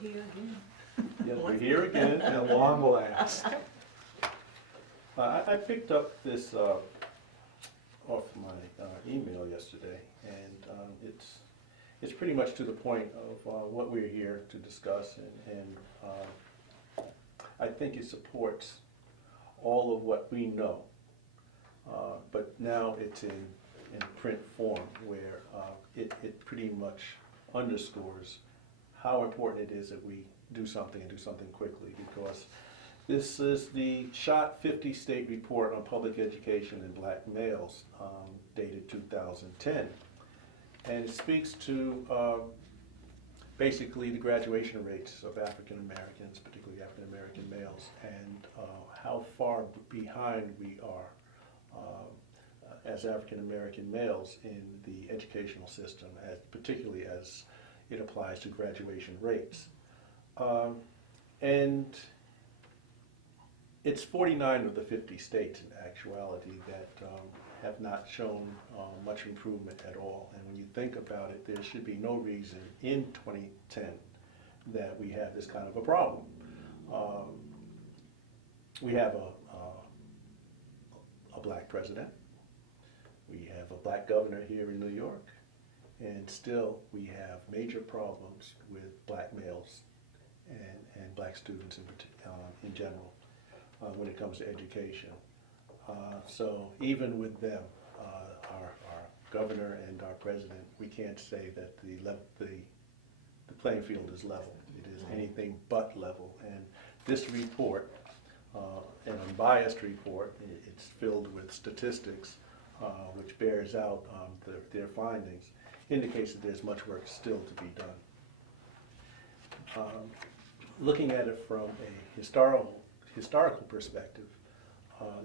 here again. Yes, we're here again at long last. I picked up this off my email yesterday, and it's pretty much to the point of what we're here to discuss, and I think it supports all of what we know, but now it's in print form where it pretty much underscores how important it is that we do something and do something quickly, because this is the SHOT 50 State Report on Public Education in Black Males, dated 2010. And it speaks to basically the graduation rates of African Americans, particularly African American males, and how far behind we are as African American males in the educational system, particularly as it applies to graduation rates. And it's 49 of the 50 states in actuality that have not shown much improvement at all. And when you think about it, there should be no reason in 2010 that we have this kind of a problem. We have a black president. We have a black governor here in New York. And still we have major problems with black males and black students in general when it comes to education. So even with them, our governor and our president, we can't say that the playing field is level. It is anything but level. And this report, an unbiased report, it's filled with statistics which bears out their findings, indicates that there's much work still to be done. Looking at it from a historical perspective,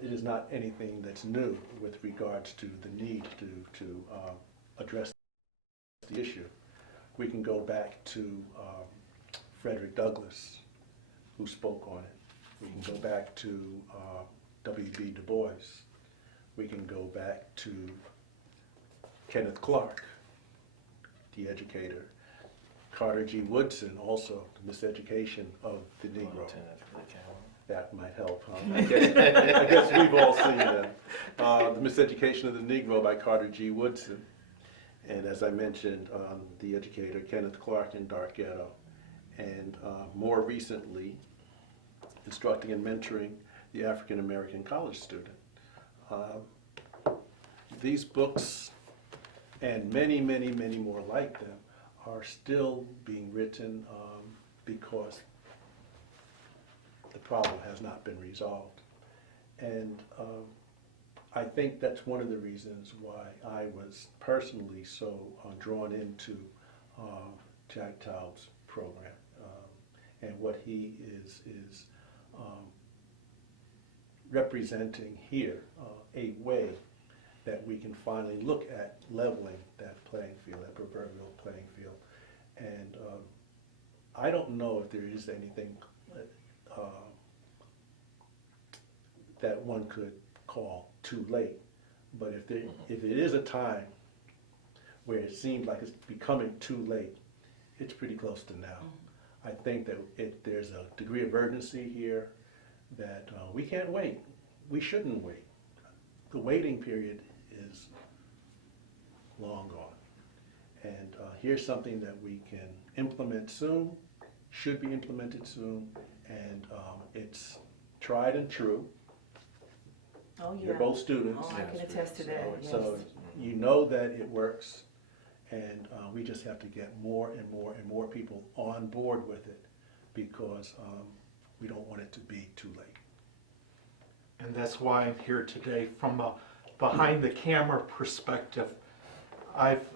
it is not anything that's new with regards to the need to address the issue. We can go back to Frederick Douglass, who spoke on it. We can go back to W.B. Du Bois. We can go back to Kenneth Clark, the educator. Carter G. Woodson, also the miseducation of the Negro. That might help, huh? I guess we've all seen that. The Miseducation of the Negro by Carter G. Woodson. And as I mentioned, the educator Kenneth Clark in Dark Ghetto. And more recently, instructing and mentoring the African American college student. These books, and many, many, many more like them, are still being written because the problem has not been resolved. And I think that's one of the reasons why I was personally so drawn into Jack Taub's program and what he is representing here, a way that we can finally look at leveling that playing field, that proverbial playing field. And I don't know if there is anything that one could call too late, but if it is a time where it seems like it's becoming too late, it's pretty close to now. I think that there's a degree of urgency here that we can't wait. We shouldn't wait. The waiting period is long gone. And here's something that we can implement soon, should be implemented soon, and it's tried and true. Oh, yeah. You're both students. Oh, I can attest to that. Yes. So you know that it works, and we just have to get more and more and more people on board with it, because we don't want it to be too late. And that's why I'm here today. From a behind the camera perspective, I've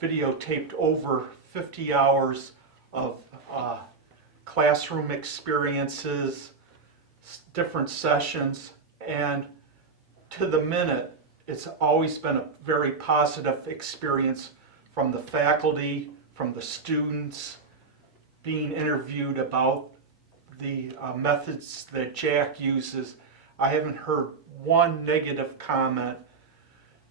videotaped over 50 hours of classroom experiences, different sessions, and to the minute, it's always been a very positive experience from the faculty, from the students, being interviewed about the methods that Jack uses. I haven't heard one negative comment.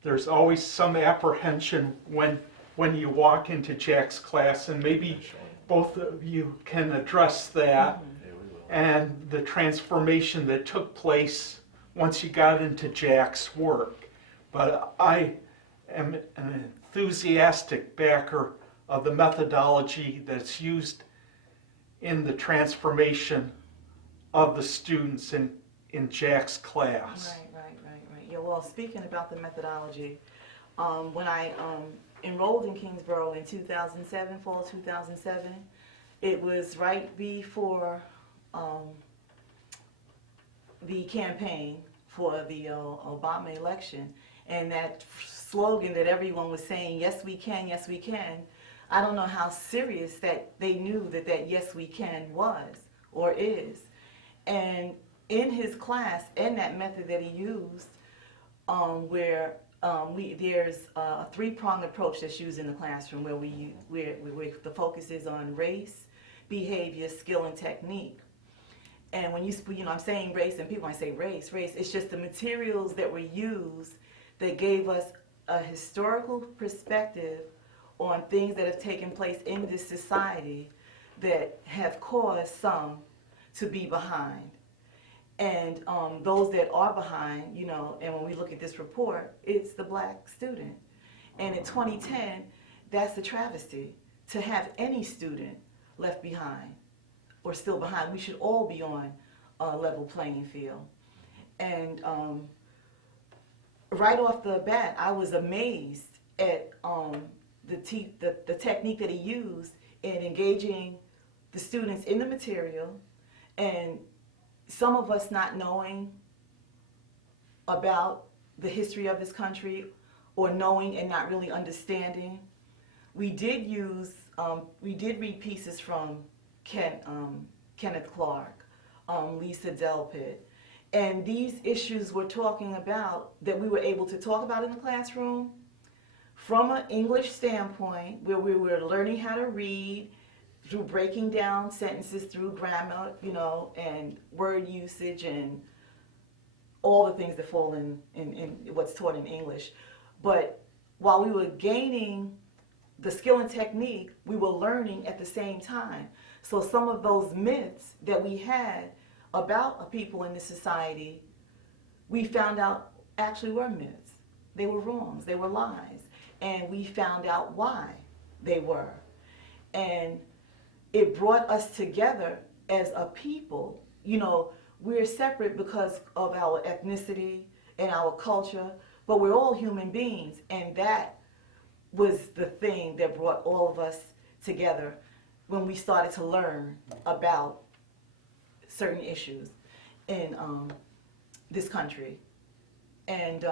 There's always some apprehension when you walk into Jack's class, and maybe both of you can address that Yeah, we will. and the transformation that took place once you got into Jack's work. But I am an enthusiastic backer of the methodology that's used in the transformation of the students in Jack's class. Right. Yeah, well, speaking about the methodology, when I enrolled in Kingsborough in 2007, fall 2007, it was right before the campaign for the Obama election, and that slogan that everyone was saying, yes we can, yes we can. I don't know how serious that they knew that yes we can was or is. And in his class, and that method that he used, where there's a three-pronged approach that's used in the classroom where the focus is on race, behavior, skill, and technique. And when I'm saying race, and people might say race, it's just the materials that were used that gave us a historical perspective on things that have taken place in this society that have caused some to be behind. And those that are behind, and when we look at this report, it's the black student. And in 2010, that's a travesty to have any student left behind or still behind. We should all be on a level playing field. And right off the bat, I was amazed at the technique that he used in engaging the students in the material, and some of us not knowing about the history of this country, or knowing and not really understanding. We did read pieces from Kenneth Clark, Lisa Delpit, and these issues we're talking about that we were able to talk about in the classroom from an English standpoint, where we were learning how to read through breaking down sentences through grammar, and word usage and all the things that fall in what's taught in English. But while we were gaining the skill and technique, we were learning at the same time. So some of those myths that we had about people in this society, we found out actually were myths. They were wrongs, they were lies. And we found out why they were. And it brought us together as a people. We're separate because of our ethnicity and our culture, but we're all human beings. And that was the thing that brought all of us together when we started to learn about certain issues in this country. And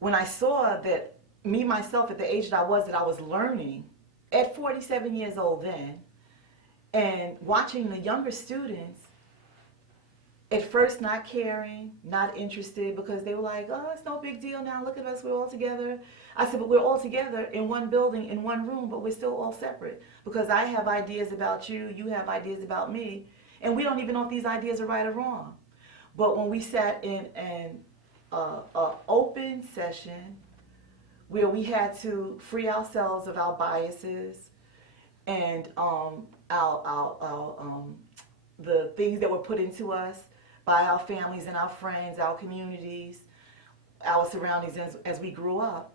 when I saw that me, myself, at the age that I was learning, at 47 years old then, and watching the younger students at first not caring, not interested, because they were like, oh, it's no big deal now, look at us, we're all together. I said, but we're all together in one building, in one room, but we're still all separate, because I have ideas about you, you have ideas about me, and we don't even know if these ideas are right or wrong. But when we sat in an open session where we had to free ourselves of our biases and the things that were put into us by our families and our friends, our communities, our surroundings as we grew up,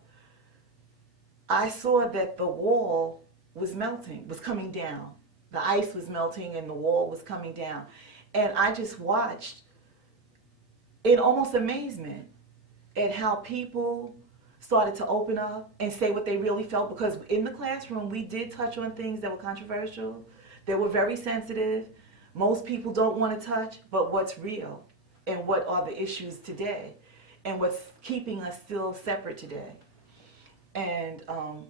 I saw that the wall was melting, was coming down. The ice was melting and the wall was coming down. And I just watched in almost amazement at how people started to open up and say what they really felt, because in the classroom we did touch on things that were controversial, that were very sensitive. Most people don't want to touch, but what's real and what are the issues today and what's keeping us still separate today. And go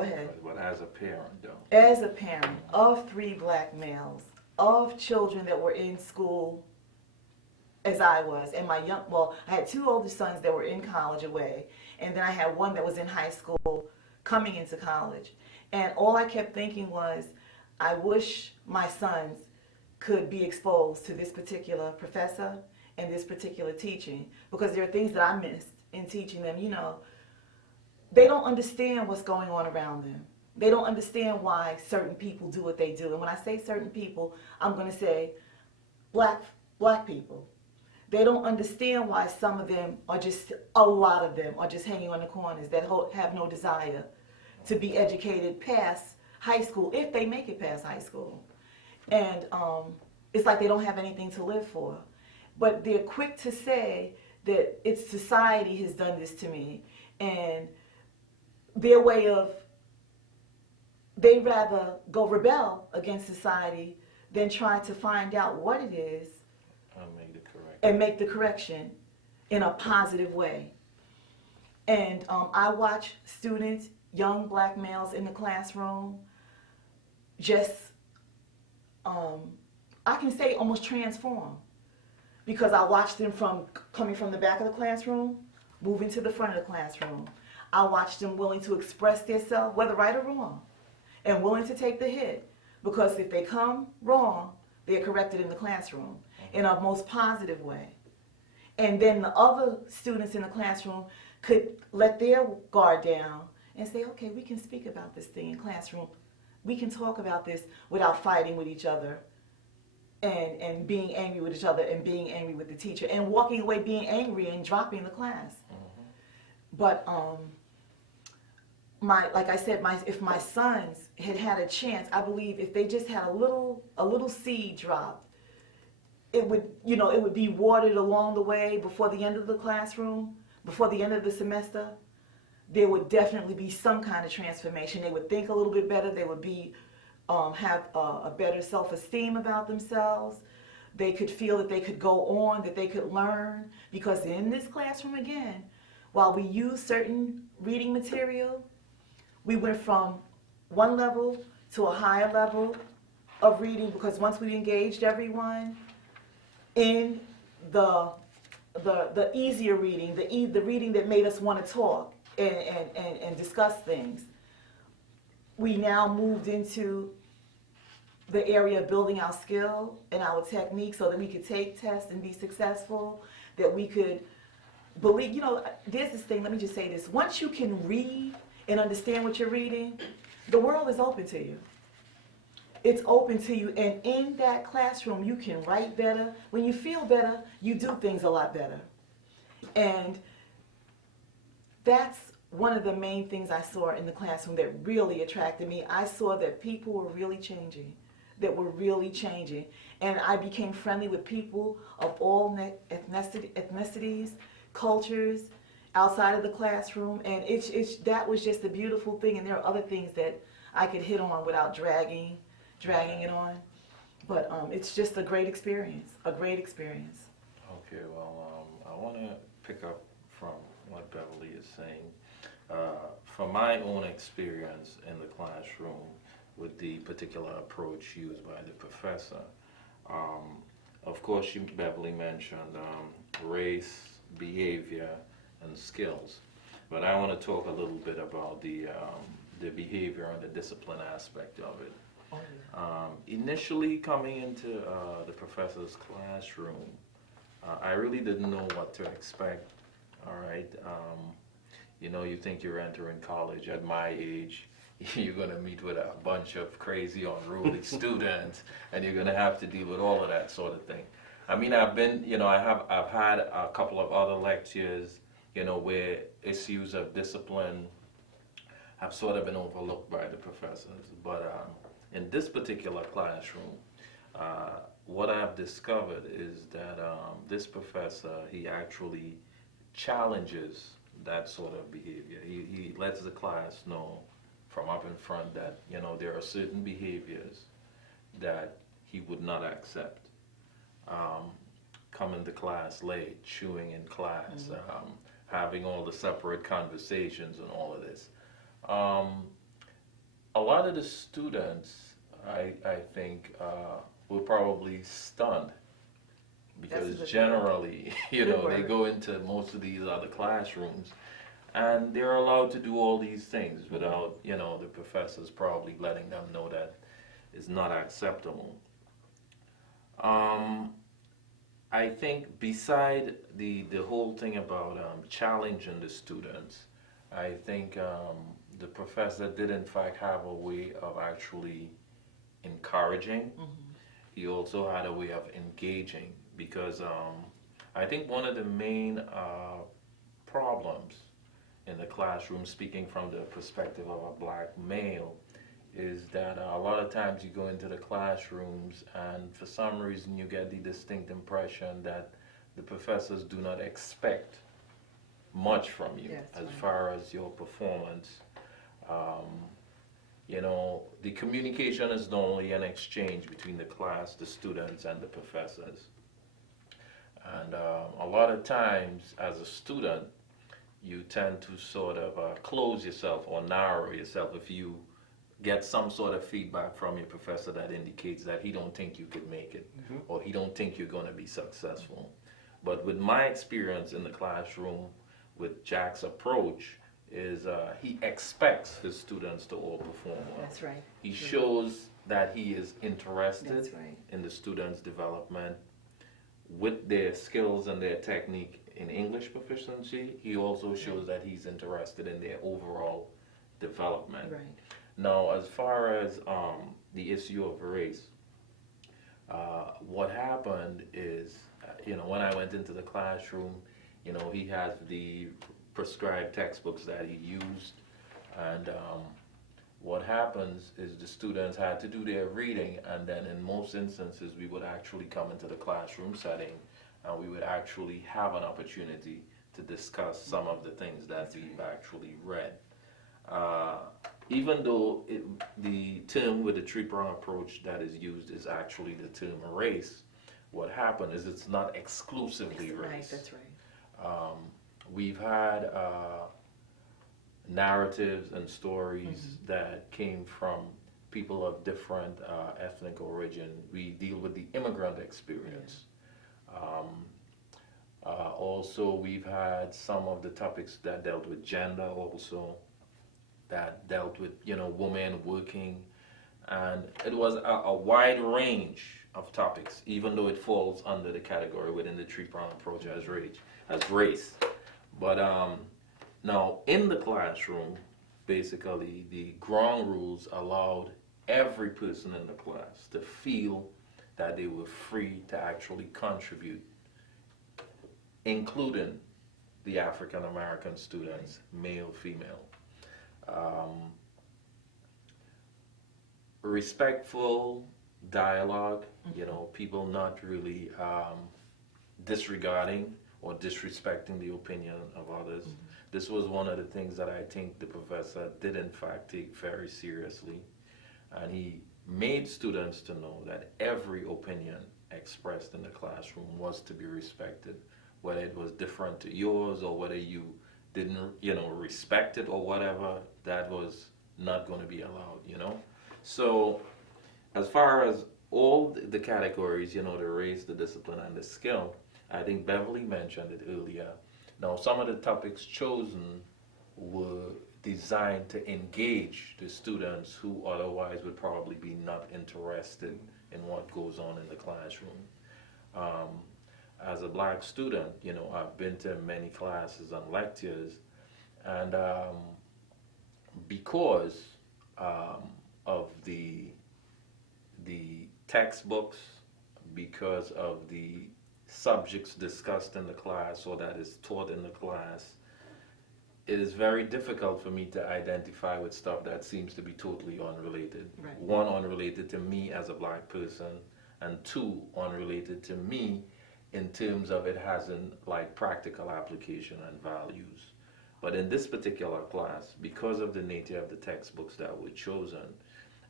ahead. But as a parent, though. As a parent of 3 black males, of children that were in school as I was, and I had 2 older sons that were in college away, and then I had one that was in high school coming into college. And all I kept thinking was, I wish my sons could be exposed to this particular professor and this particular teaching, because there are things that I missed in teaching them. they don't understand what's going on around them. They don't understand why certain people do what they do. And when I say certain people, I'm going to say black people. They don't understand why some of them are just, a lot of them are just hanging on the corners that have no desire to be educated past high school, if they make it past high school. And it's like they don't have anything to live for. But they're quick to say that it's society has done this to me. And their way of, they rather go rebel against society than try to find out what it is and make the correction in a positive way. And I watch students, young black males in the classroom, just, I can say almost transform. Because I watch them from coming from the back of the classroom, moving to the front of the classroom. I watch them willing to express themselves, whether right or wrong, and willing to take the hit. Because if they come wrong, they're corrected in the classroom in a most positive way. And then the other students in the classroom could let their guard down and say, okay, we can speak about this thing in classroom. We can talk about this without fighting with each other and being angry with each other and being angry with the teacher and walking away being angry and dropping the class. But like I said, if my sons had a chance, I believe if they just had a little seed dropped, it would be watered along the way before the end of the classroom, before the end of the semester. There would definitely be some kind of transformation. They would think a little bit better. They would have a better self-esteem about themselves. They could feel that they could go on, that they could learn. Because in this classroom, again, while we use certain reading material, we went from one level to a higher level of reading, because once we engaged everyone in the easier reading, the reading that made us want to talk and discuss things, we now moved into the area of building our skill and our technique so that we could take tests and be successful, that we could believe, there's this thing, let me just say this. Once you can read and understand what you're reading, the world is open to you. It's open to you, and in that classroom, you can write better. When you feel better, you do things a lot better. And that's one of the main things I saw in the classroom that really attracted me. I saw that people were really changing, And I became friendly with people of all ethnicities, cultures, outside of the classroom. And that was just a beautiful thing. And there are other things that I could hit on without dragging it on. But it's just a great experience, Okay, well, I want to pick up from what Beverly is saying. From my own experience in the classroom with the particular approach used by the professor, of course, Beverly mentioned race, behavior, and skills. But I want to talk a little bit about the behavior and the discipline aspect of it. Initially coming into the professor's classroom, I really didn't know what to expect. All right. You think you're entering college at my age, you're going to meet with a bunch of crazy, unruly students, and you're going to have to deal with all of that sort of thing. I mean, I've had a couple of other lectures, where issues of discipline have sort of been overlooked by the professors. But in this particular classroom, what I've discovered is that this professor, he actually challenges that sort of behavior. He lets the class know from up in front that, there are certain behaviors that he would not accept. Coming to class late, chewing in class, having all the separate conversations and all of this. A lot of the students, I think, were probably stunned, because generally, they go into most of these other classrooms and they're allowed to do all these things without, the professors probably letting them know that it's not acceptable. I think beside the whole thing about challenging the students, I think the professor did in fact have a way of actually encouraging. He also had a way of engaging because I think one of the main problems in the classroom, speaking from the perspective of a black male, is that a lot of times you go into the classrooms and for some reason you get the distinct impression that the professors do not expect much from you Yes, as right. far as your performance. Um, you know, the communication is normally an exchange between the class, the students, and the professors. And a lot of times, as a student, you tend to sort of close yourself or narrow yourself if you get some sort of feedback from your professor that indicates that he don't think you could make it or he don't think you're going to be successful. But with my experience in the classroom with Jack's approach is he expects his students to all perform well. That's right. He True. shows that he is interested That's right. in the students' development with their skills and their technique in English proficiency. He also shows that he's interested in their overall development. Right. Now, as far as the issue of race, what happened is, when I went into the classroom, he has the prescribed textbooks that he used, and what happens is the students had to do their reading, and then in most instances, we would actually come into the classroom setting, and we would actually have an opportunity to discuss some of the things that we've actually read. Even though the term with the three-prong approach that is used is actually the term race, what happened is it's not exclusively race. Right, that's right. We've had narratives and stories that came from people of different ethnic origin. We deal with the immigrant experience. Also, we've had some of the topics that dealt with gender also, that dealt with, women working, and it was a wide range of topics, even though it falls under the category within the three-prong approach as race. But now in the classroom, basically the ground rules allowed every person in the class to feel that they were free to actually contribute, including the African American students, male, female. Respectful dialogue, people not really disregarding or disrespecting the opinion of others. This was one of the things that I think the professor did in fact take very seriously, and he made students to know that every opinion expressed in the classroom was to be respected, whether it was different to yours or whether you didn't, respect it or whatever, that was not going to be allowed. So as far as all the categories, the race, the discipline, and the skill, I think Beverly mentioned it earlier. Now, some of the topics chosen were designed to engage the students who otherwise would probably be not interested in what goes on in the classroom. As a black student, I've been to many classes and lectures, and because of the textbooks, because of the subjects discussed in the class or that is taught in the class, it is very difficult for me to identify with stuff that seems to be totally unrelated. Right. One, unrelated to me as a black person, and two, unrelated to me in terms of it hasn't like practical application and values. But in this particular class, because of the nature of the textbooks that were chosen,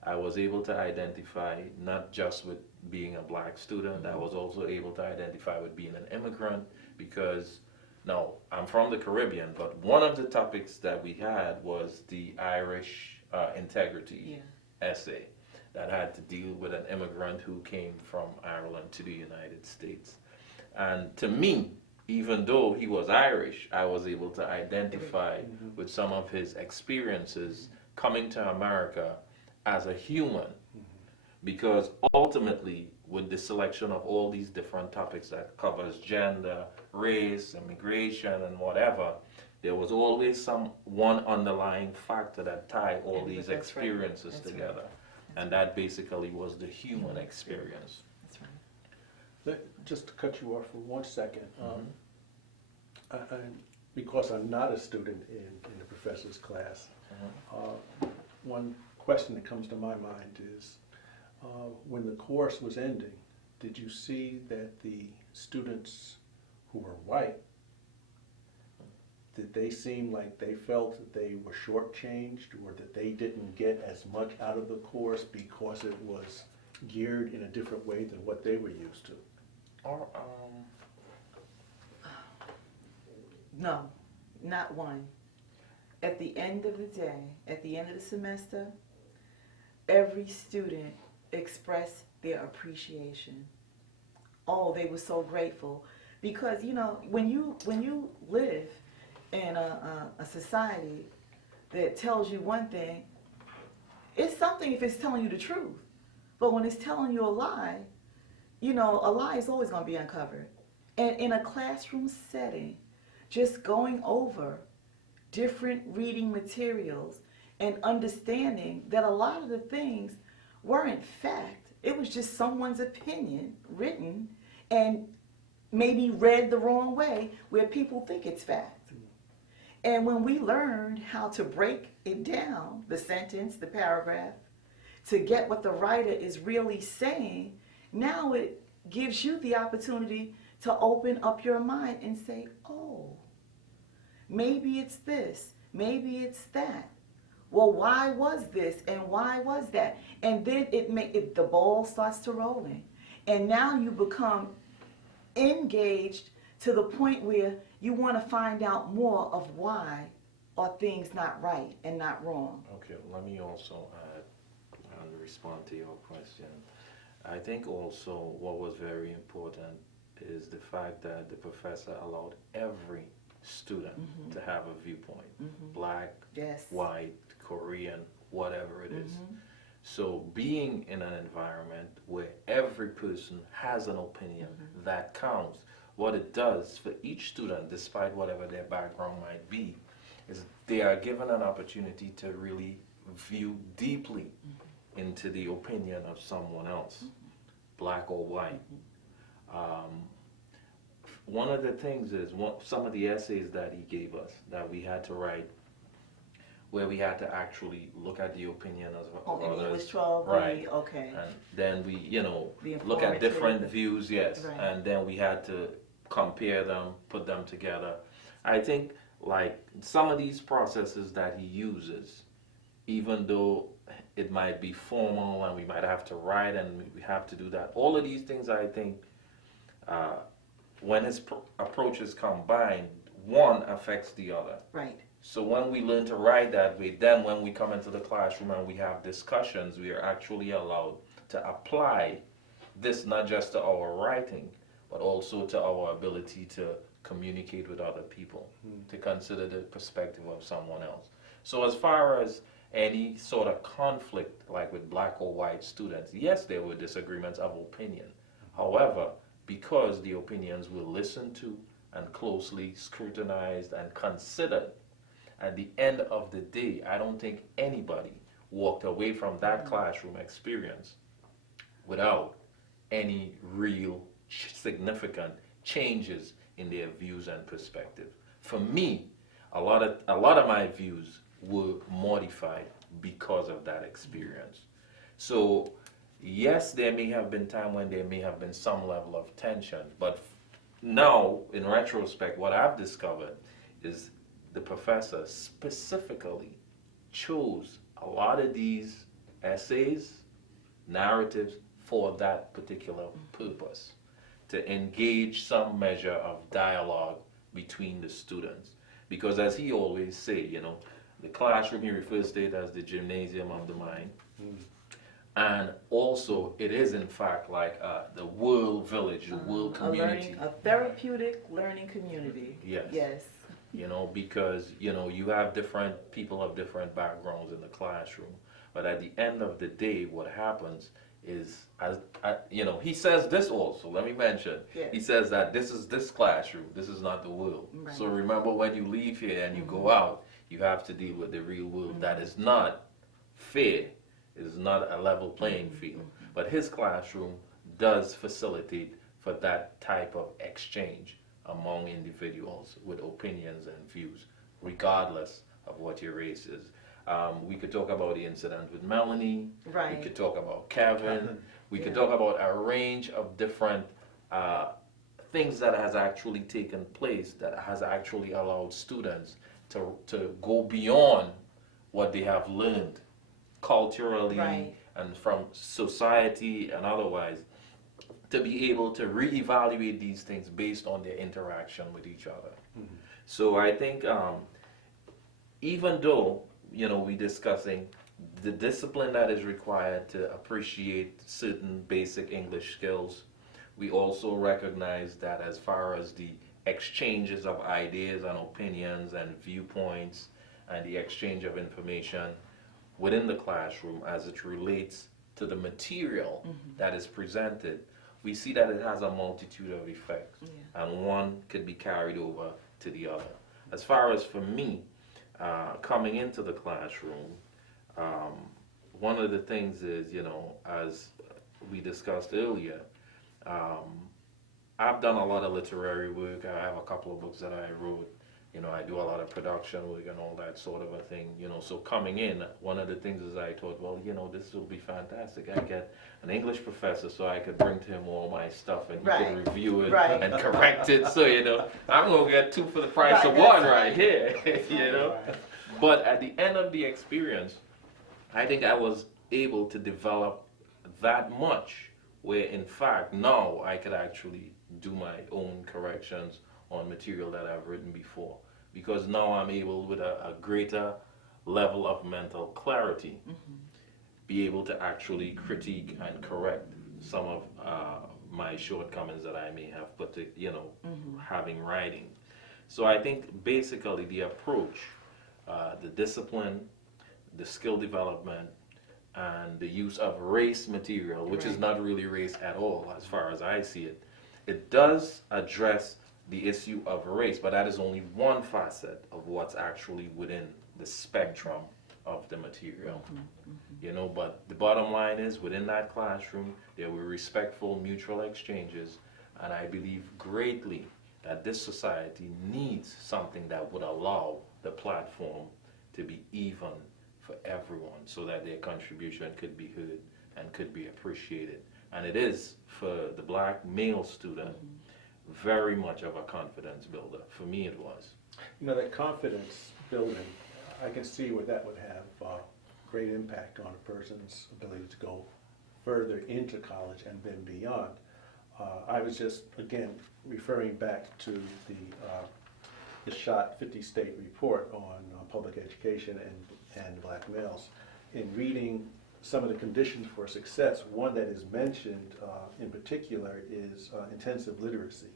I was able to identify not just with being a black student, I was also able to identify with being an immigrant, because now I'm from the Caribbean, but one of the topics that we had was the Irish integrity essay that had to deal with an immigrant who came from Ireland to the United States. And to me, even though he was Irish, I was able to identify with some of his experiences coming to America as a human, because ultimately with the selection of all these different topics that covers gender, race, immigration, and whatever, there was always some one underlying factor that tied all And these that's right. experiences That's right. together. And that basically was the human experience. That's right. Just to cut you off for 1 second, Mhm. because I'm not a student in the professor's class, Mhm. one question that comes to my mind is, when the course was ending, did you see that the students who were white, did they seem like they felt that they were shortchanged or that they didn't get as much out of the course because it was geared in a different way than what they were used to? Or, No, not one. At the end of the day, at the end of the semester, every student expressed their appreciation. Oh, they were so grateful because when you live in a society that tells you one thing, it's something if it's telling you the truth, but when it's telling you a lie, a lie is always going to be uncovered. And in a classroom setting, just going over different reading materials and understanding that a lot of the things weren't fact. It was just someone's opinion written and maybe read the wrong way where people think it's fact. And when we learned how to break it down, the sentence, the paragraph, to get what the writer is really saying, now it gives you the opportunity to open up your mind and say, oh, maybe it's this, maybe it's that. Well, why was this and why was that? And then the ball starts to rolling. And now you become engaged to the point where you want to find out more of why are things not right and not wrong. okay, let me also add and respond to your question. I think also what was very important is the fact that the professor allowed every student to have a viewpoint. Black, Yes. white, Korean, whatever it is. Mhm. So being in an environment where every person has an opinion that counts, what it does for each student, despite whatever their background might be, is they are given an opportunity to really view deeply into the opinion of someone else, black or white. One of the things is some of the essays that he gave us that we had to write, where we had to actually look at the opinion of Oh, in others. English 12, Right. okay. And then we, The look at different informative. views, yes. Right. And then we had to compare them, put them together. I think, like, some of these processes that he uses, even though it might be formal and we might have to write and we have to do that, all of these things, I think, when his approach is combined, one affects the other. Right. So when we learn to write that way, then when we come into the classroom and we have discussions, we are actually allowed to apply this not just to our writing, but also to our ability to communicate with other people, to consider the perspective of someone else. So as far as any sort of conflict, like with black or white students, yes, there were disagreements of opinion. However, because the opinions were listened to and closely scrutinized and considered, at the end of the day, I don't think anybody walked away from that classroom experience without any real significant changes in their views and perspective. For me, a lot of my views were modified because of that experience. So yes, there may have been time when there may have been some level of tension, but now, in retrospect, what I've discovered is the professor specifically chose a lot of these essays, narratives, for that particular purpose, to engage some measure of dialogue between the students. Because as he always say, the classroom, he refers to it as the gymnasium of the mind. And also, it is in fact like the world village, the world community. A therapeutic learning community. Yes. Yes. Because, you have different people of different backgrounds in the classroom. But at the end of the day, what happens is, as you know, he says this also, let me mention, Yes. he says that this is this classroom, this is not the world. Right. So remember, when you leave here and you go out, you have to deal with the real world that is not fair, is not a level playing field. But his classroom does facilitate for that type of exchange among individuals with opinions and views, regardless of what your race is. We could talk about the incident with Melanie. Right. We could talk about Kevin. We could talk about a range of different things that has actually taken place that has actually allowed students to go beyond what they have learned culturally Right. and from society and otherwise, to be able to reevaluate these things based on their interaction with each other. So I think even though, you know, we're discussing the discipline that is required to appreciate certain basic English skills, we also recognize that as far as the exchanges of ideas and opinions and viewpoints and the exchange of information within the classroom as it relates to the material that is presented, we see that it has a multitude of effects, and one could be carried over to the other. As far as for me, coming into the classroom, one of the things is, you know, as we discussed earlier, I've done a lot of literary work. I have a couple of books that I wrote. You know, I do a lot of production work and all that sort of a thing. You know, so coming in, one of the things is I thought, well, you know, this will be fantastic. I get an English professor so I could bring to him all my stuff and he could review it and correct it. So, you know, I'm going to get two for the price of one right here, you know. But at the end of the experience, I think I was able to develop that much where, in fact, now I could actually do my own corrections on material that I've written before. Because now I'm able, with a greater level of mental clarity, be able to actually critique and correct some of my shortcomings that I may have put to, you know, having writing. So I think basically the approach, the discipline, the skill development, and the use of race material, which is not really race at all as far as I see it, it does address the issue of race, but that is only one facet of what's actually within the spectrum of the material. You know, but the bottom line is, within that classroom, there were respectful mutual exchanges, and I believe greatly that this society needs something that would allow the platform to be even for everyone, so that their contribution could be heard and could be appreciated. And it is, for the black male student, very much of a confidence builder. For me, it was. You know, that confidence building, I can see where that would have great impact on a person's ability to go further into college and then beyond. I was just, again, referring back to the SHOT 50 state report on public education and black males. In reading some of the conditions for success, one that is mentioned in particular is intensive literacy.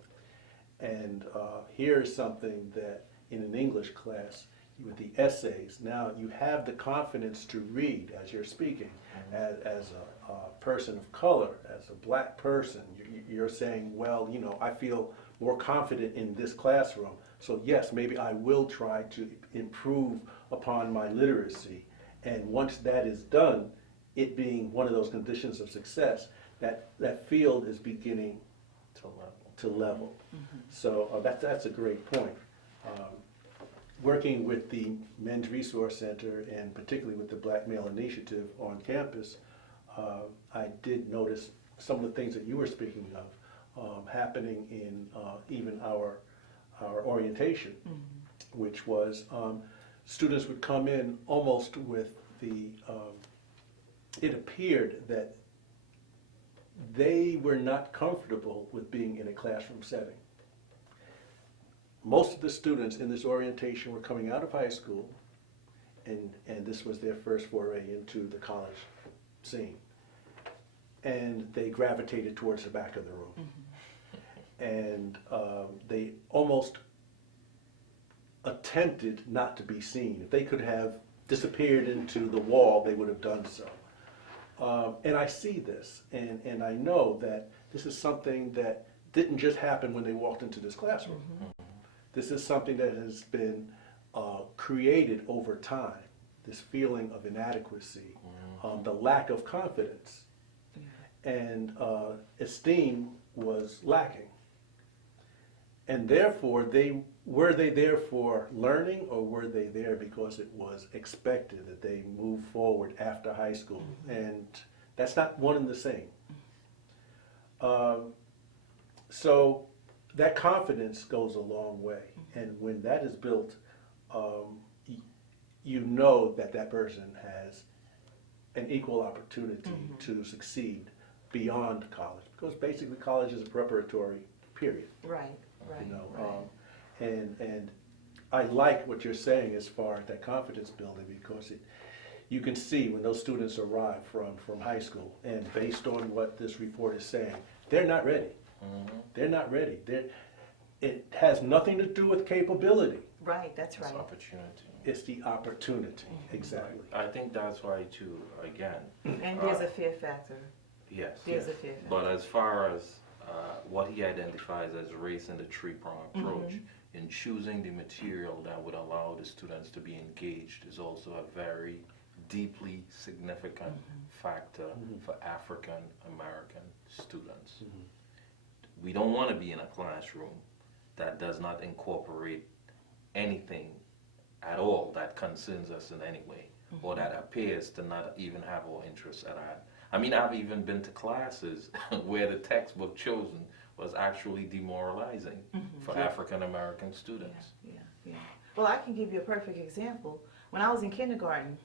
And here's something that in an English class, with the essays, now you have the confidence to read as you're speaking. As a person of color, as a black person, you're saying, well, you know, I feel more confident in this classroom. So yes, maybe I will try to improve upon my literacy. And once that is done, it being one of those conditions of success, that field is beginning to level. So that's a great point. Working with the Men's Resource Center and particularly with the Black Male Initiative on campus, I did notice some of the things that you were speaking of happening in even our orientation, which was students would come in almost with it appeared that they were not comfortable with being in a classroom setting. Most of the students in this orientation were coming out of high school, and this was their first foray into the college scene. And they gravitated towards the back of the room. And they almost attempted not to be seen. If they could have disappeared into the wall, they would have done so. And I see this, and I know that this is something that didn't just happen when they walked into this classroom. This is something that has been created over time, this feeling of inadequacy, the lack of confidence, and esteem was lacking. And therefore, were they there for learning, or were they there because it was expected that they move forward after high school? And that's not one and the same. So that confidence goes a long way. And when that is built, you know that that person has an equal opportunity to succeed beyond college. Because basically college is a preparatory period. Right, right, You know, right. and I like what you're saying as far as that confidence building, because you can see when those students arrive from high school, and based on what this report is saying, they're not ready. They're not ready. It has nothing to do with capability. Right, that's It's right. opportunity. It's the opportunity, exactly. I think that's why too, again, And there's a fear factor. yes. There's a fear factor. But as far as what he identifies as race in the three-prong approach, in choosing the material that would allow the students to be engaged is also a very deeply significant factor for African American students. We don't want to be in a classroom that does not incorporate anything at all that concerns us in any way, or that appears to not even have our interests at heart. I mean, I've even been to classes where the textbook chosen was actually demoralizing for African American students. Yeah, yeah. Well, I can give you a perfect example. When I was in kindergarten,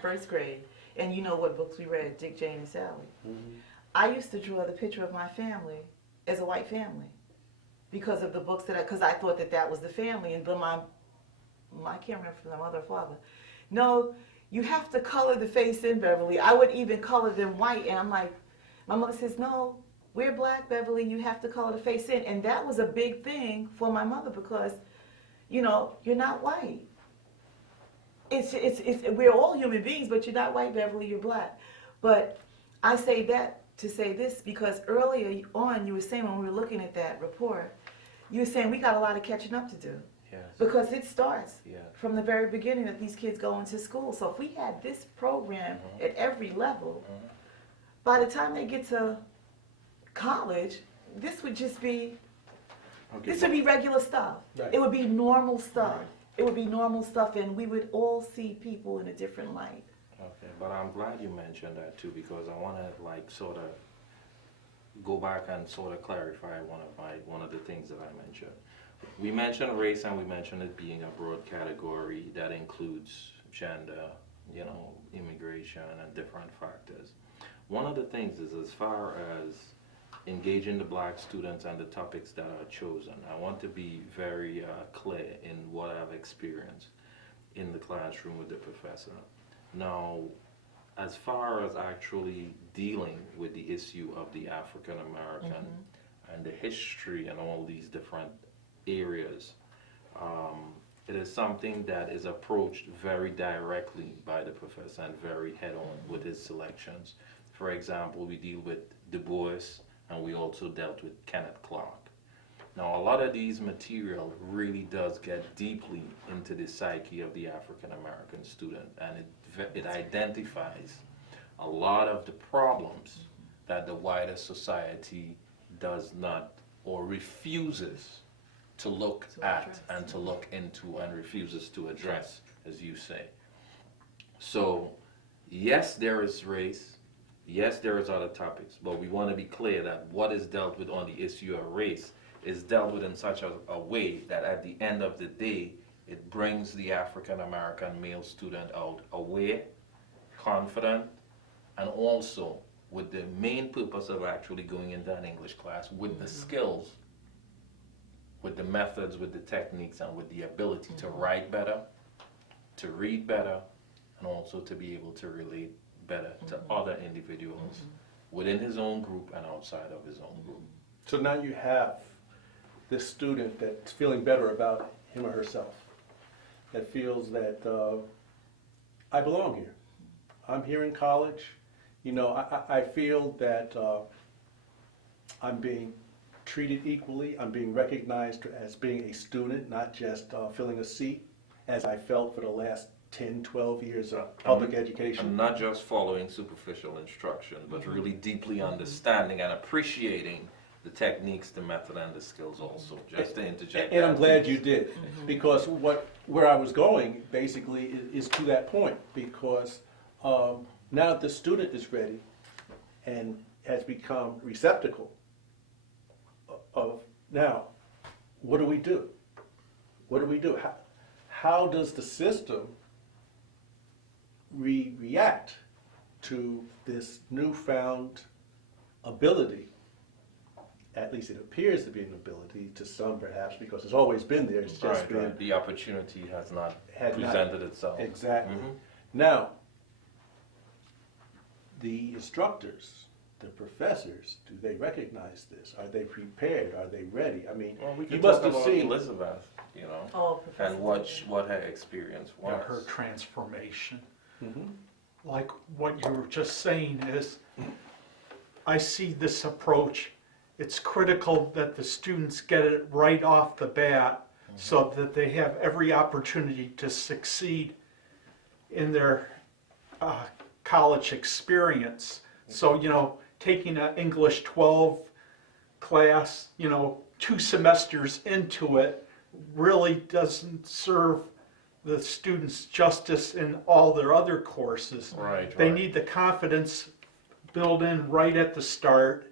first grade, and you know what books we read, Dick, Jane, and Sally, I used to draw the picture of my family as a white family because of the books because I thought that was the family, and but I can't remember if my mother or father. No, you have to color the face in, Beverly. I would even color them white, and I'm like, my mother says, no, we're black, Beverly, you have to color the face in. And that was a big thing for my mother because, you know, you're not white. We're all human beings, but you're not white, Beverly, you're black. But I say that to say this because earlier on you were saying when we were looking at that report, you were saying we got a lot of catching up to do. Yes. Because it starts Yes. from the very beginning that these kids go into school. So if we had this program at every level, by the time they get to college, this would just be, Okay, this would be regular stuff. Right. It would be normal stuff. It would be normal stuff, and we would all see people in a different light. Okay, but I'm glad you mentioned that too, because I want to like sort of go back and sort of clarify one of the things that I mentioned. We mentioned race, and we mentioned it being a broad category that includes gender, you know, immigration, and different factors. One of the things is, as far as engaging the black students and the topics that are chosen, I want to be very clear in what I've experienced in the classroom with the professor. Now, as far as actually dealing with the issue of the African American and the history and all these different areas, it is something that is approached very directly by the professor and very head-on with his selections. For example, we deal with Du Bois, and we also dealt with Kenneth Clark. Now, a lot of these material really does get deeply into the psyche of the African American student, and it identifies a lot of the problems that the wider society does not or refuses to look at and to look into and refuses to address, as you say. So, yes, there is race. Yes, there is other topics, but we want to be clear that what is dealt with on the issue of race is dealt with in such a way that at the end of the day, it brings the African American male student out aware, confident, and also with the main purpose of actually going into an English class with the skills, with the methods, with the techniques, and with the ability to write better, to read better, and also to be able to relate better to other individuals within his own group and outside of his own group. So now you have this student that's feeling better about him or herself, that feels that I belong here. I'm here in college. You know, I feel that I'm being treated equally. I'm being recognized as being a student, not just filling a seat, as I felt for the last 10, 12 years of public education. And not just following superficial instruction, but really deeply understanding and appreciating the techniques, the method, and the skills also, just to interject. And I'm that glad piece. you did, because where I was going basically is to that point, because now that the student is ready and has become receptacle of, now, what do we do? What do we do? How does the system react to this newfound ability? At least it appears to be an ability to some, perhaps, because it's always been there. It's just been The opportunity has not had not- presented itself. Exactly. Mhm. Now, the instructors, the professors, do they recognize this? Are they prepared? Are they ready? I mean, Well, we you could must talk have about seen. Elizabeth, you know, Oh, Professor. and what her experience was. Yeah, her transformation. Mhm. Like what you were just saying is, I see this approach, it's critical that the students get it right off the bat so that they have every opportunity to succeed in their college experience. So, you know, taking an English 12 class, you know, 2 semesters into it really doesn't serve the students justice in all their other courses. Right, They right. need the confidence built in right at the start,